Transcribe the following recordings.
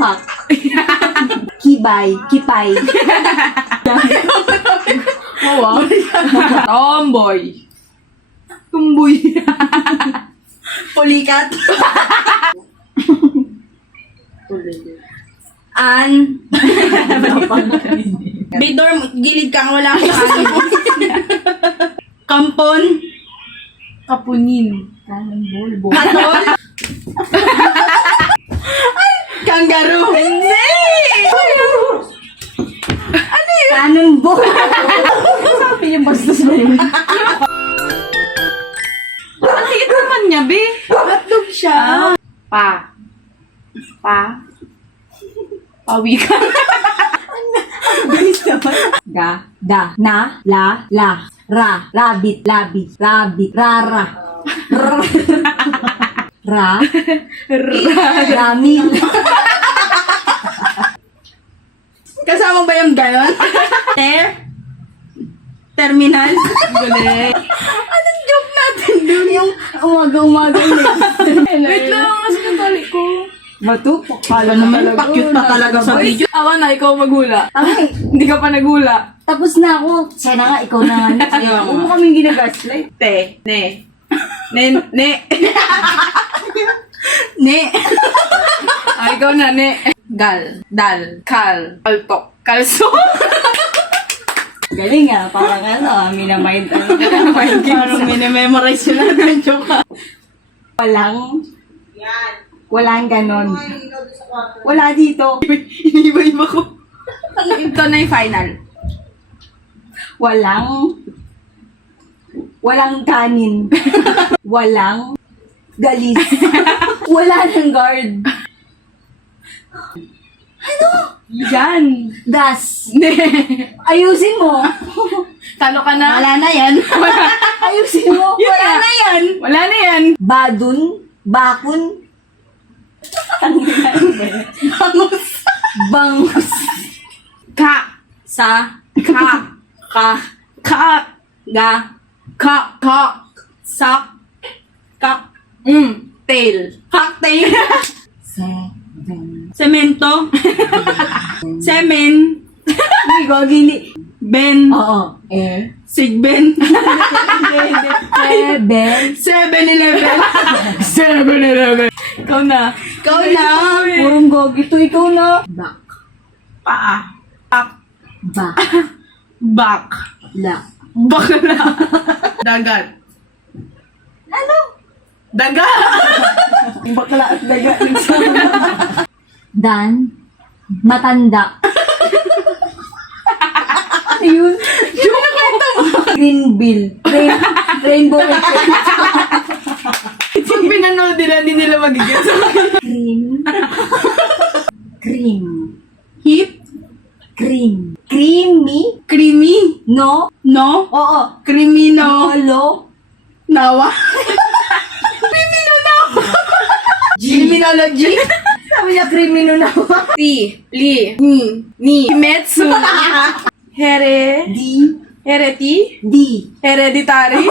Pakpak. Kibay. Kipay. Wow. Tomboy. Tumboy. Pulikat. Bidor, gilid kang wala kang kanin. Kampon. Kapunin. Kanang bulbo. Katol. Kangaroo. Hindi. Kanumbo. Sabi yung bastos ba yun? Ang liit naman niya, be. Hotdog siya. Pa. Pawikan. Bilis naman. Da. Na. La. Ra. Rabbit. Rara. Ramin. Kasama ba yung ganon? Terminal. Galing. Anong joke natin dun? Yung umaga-umaga Wait lang, kasi natali ko. Bato, Kala naman, pa-cute pa talaga sa video. Ako na, ikaw maghula. Ay, Hindi ka pa naghula. tapos na ako. Sana nga, ikaw na nga. Ayaw Huwag mo nga. kaming ginagaslight. Ne. Ne. Ikaw na, ne. Gal. Dal. Kal. Kaltok. Kalso. Galing ah, parang minamind Parang minimemorize yun natin yung joke. Walang ganon. Wala dito. Iniba-iba ko. Ito na yung final. Walang kanin. Walang galis. Wala ng guard. Yan. Das. Ne. Ayusin mo. Talo ka na. Wala na yan. Ayusin mo. Yun Wala na. na yan. Wala na yan. Badun. Bakun. Bangus. Bangus. Ka. Sa. Ka. Ka. Ka. Ga. Ka. Ka. Sa. Kak. Tail. Cocktail. Seven. Semento. Semen. Uy, gagini. Ben. Oo. Sigben. Seven. 7-Eleven. 7-Eleven. Ikaw na. Ikaw na. Purong gagi to. Ikaw na. Bak. Paa. Pak. Bak. Bak. La. Bakla. Dagat. Ano? Dagat. Bakla at daga. Dan. Matanda. Ano yun? Yung nakwento mo. Green bill. Rainbow effect. Pag pinanood nila, hindi nila magigets. Cream. Cream. Hip. Cream. Creamy. Creamy. No. No. Oo. Crimino. Nolo. Nawa. Criminology. Criminology. Sabi niya creamy no nawa. Ti. Li. Ni. Metsu. Here. Di. Hereti. Di. Hereditary.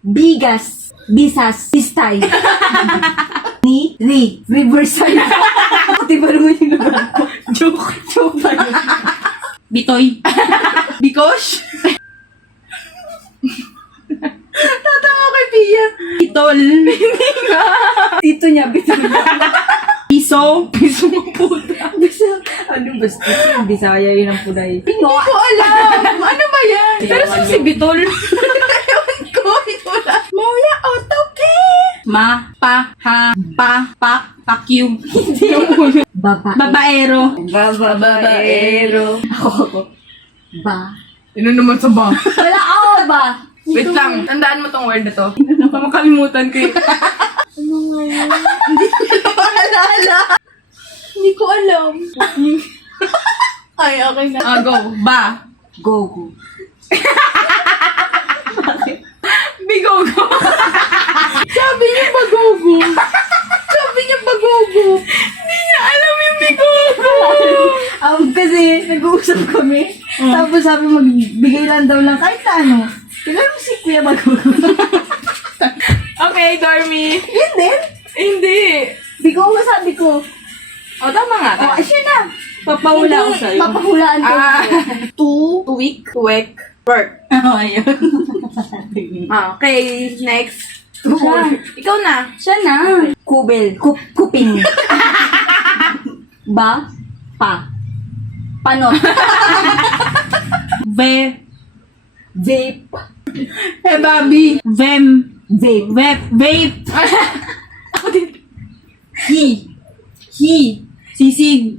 Bigas. Bisas. Bistay. Ni. Ri. Riverside. Diba naman yung lugar ko? Joke ba yun? Bitoy. Bikosh. Tatawa kay Pia. Pitol. Tito niya, bito niya. Piso. Piso ng puta. Ano basta? Bisaya yun ang punay. Hindi ko alam. Ano ba yan? Pero sa si Bitol. Ewan ko. Wala. Mauya autoke. Ma. Pa. Ha. Pa. Pak. Pakyum. Babaero. Babaero. Ako. Ba. Ano naman sa ba? Wala ako ba? Wait lang. Tandaan mo tong word na to. Baka makalimutan ko eh. Ano nga yun? Maalala. Hindi ko alam. Ay, okay na. Go. Ba. Gogo. Bigogo. Sabi niya bagogo. Sabi niya bagogo. Hindi niya alam yung bigogo. Kasi nag-uusap kami. Tapos sabi magbigay lang daw lang kahit ano. Tignan mo si Kuya Bagogo. Okay, Dormy. Yun din. Hindi. Bigogo sabi ko. O, tama nga. O, siya na. Papahula ako Hindi, sa'yo. papahulaan ko. Tuwik, tuwek, work. Oo, ayun. Okay, next. Siya. Ikaw na. Siya na. Kubel. Kuping. Ba? Pa. Panot. Vape. Vape. Bobby. Vem. Vape. Vape. He. Sisig.